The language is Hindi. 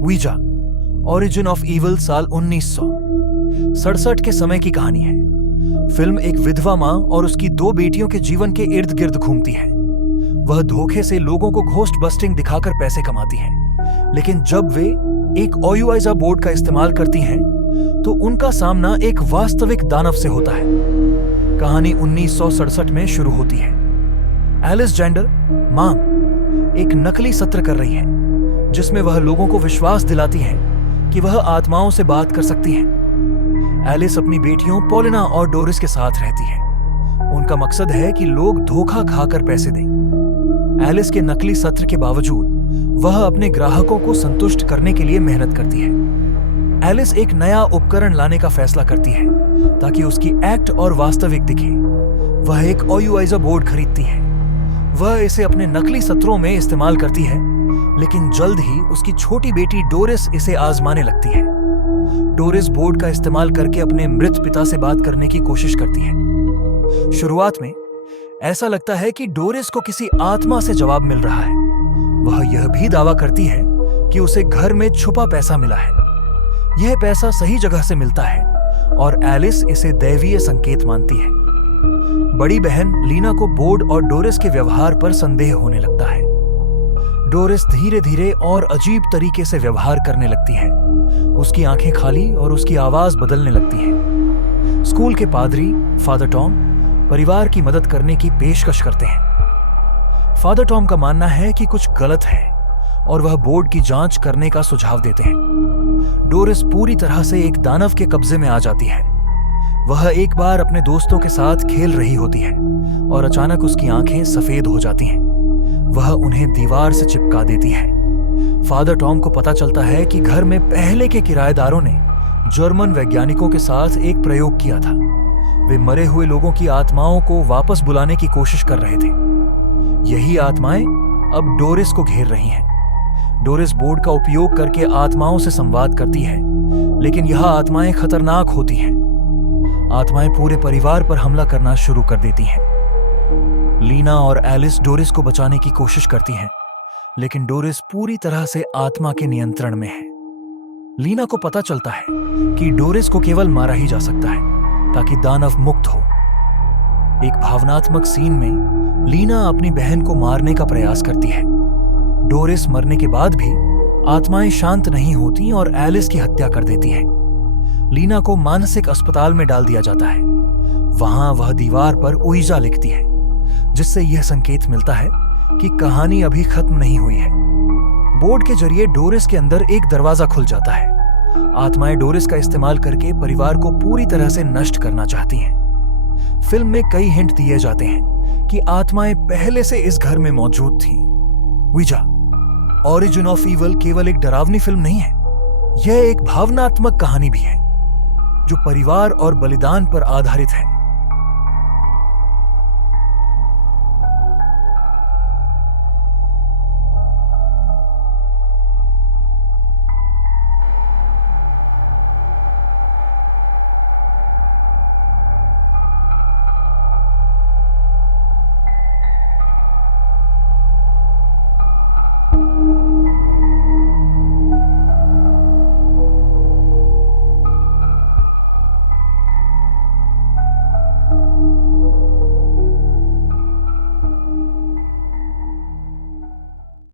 वीजा ओरिजिन ऑफ ईविल साल 1967 के समय की कहानी है। फिल्म एक विधवा मां और उसकी 2 बेटियों के जीवन के इर्द गिर्द घूमती है। वह धोखे से लोगों को घोस्ट बस्टिंग दिखाकर पैसे कमाती हैं, लेकिन जब वे एक ओयुआइजा बोर्ड का इस्तेमाल करती हैं तो उनका सामना एक वास्तविक दानव से होता है। कहानी 1967 में शुरू होती है। एलिस जेंडर मां एक नकली सत्र कर रही है जिसमें वह लोगों को विश्वास दिलाती है कि वह आत्माओं से बात कर सकती हैं। एलिस अपनी बेटियों पॉलिना और डोरिस के साथ रहती है। उनका मकसद है कि लोग धोखा खाकर पैसे दें। एलिस के नकली सत्र के बावजूद वह अपने ग्राहकों को संतुष्ट करने के लिए मेहनत करती है। एलिस एक नया उपकरण लाने का फैसला करती है ताकि उसकी एक्ट और वास्तविक दिखे। वह एक ओयुआइजा बोर्ड खरीदती है। वह इसे अपने नकली सत्रों में इस्तेमाल करती है, लेकिन जल्द ही उसकी छोटी बेटी डोरिस इसे आजमाने लगती है। डोरिस बोर्ड का इस्तेमाल करके अपने मृत पिता से बात करने की कोशिश करती है। शुरुआत में ऐसा लगता है कि डोरिस को किसी आत्मा से जवाब मिल रहा है। वह यह भी दावा करती है कि उसे घर में छुपा पैसा मिला है। यह पैसा सही जगह से मिलता है और एलिस इसे दैवीय संकेत मानती है। बड़ी बहन लीना को बोर्ड और डोरिस के व्यवहार पर संदेह होने लगता है। डोरिस धीरे धीरे और अजीब तरीके से व्यवहार करने लगती है। उसकी आंखें खाली और उसकी आवाज बदलने लगती है। स्कूल के पादरी फादर टॉम परिवार की मदद करने की पेशकश करते हैं। फादर टॉम का मानना है कि कुछ गलत है और वह बोर्ड की जांच करने का सुझाव देते हैं। डोरिस पूरी तरह से एक दानव के कब्जे में आ जाती है। वह एक बार अपने दोस्तों के साथ खेल रही होती है और अचानक उसकी आंखें सफेद हो जाती हैं। वह उन्हें दीवार से चिपका देती है। फादर टॉम को पता चलता है कि घर में पहले के किराएदारों ने जर्मन वैज्ञानिकों के साथ एक प्रयोग किया था। वे मरे हुए लोगों की आत्माओं को वापस बुलाने की कोशिश कर रहे थे। यही आत्माएं अब डोरिस को घेर रही हैं। डोरिस बोर्ड का उपयोग करके आत्माओं से संवाद करती है, लेकिन यह आत्माएं खतरनाक होती हैं। आत्माएं पूरे परिवार पर हमला करना शुरू कर देती हैं। लीना और एलिस डोरिस को बचाने की कोशिश करती हैं, लेकिन डोरिस पूरी तरह से आत्मा के नियंत्रण में है। लीना को पता चलता है कि डोरिस को केवल मारा ही जा सकता है ताकि दानव मुक्त हो। एक भावनात्मक सीन में लीना अपनी बहन को मारने का प्रयास करती है। डोरिस मरने के बाद भी आत्माएं शांत नहीं होती और एलिस की हत्या कर देती है। लीना को मानसिक अस्पताल में डाल दिया जाता है। वहां वह दीवार पर ओइजा लिखती है, जिससे यह संकेत मिलता है कि कहानी अभी खत्म नहीं हुई है। बोर्ड के जरिए डोरिस के अंदर एक दरवाजा खुल जाता है। आत्माएं डोरिस का इस्तेमाल करके परिवार को पूरी तरह से नष्ट करना चाहती हैं। फिल्म में कई हिंट दिए जाते हैं कि आत्माएं पहले से इस घर में मौजूद थीं। वीजा ओरिजिन ऑफ ईविल केवल एक डरावनी फिल्म नहीं है, यह एक भावनात्मक कहानी भी है जो परिवार और बलिदान पर आधारित है।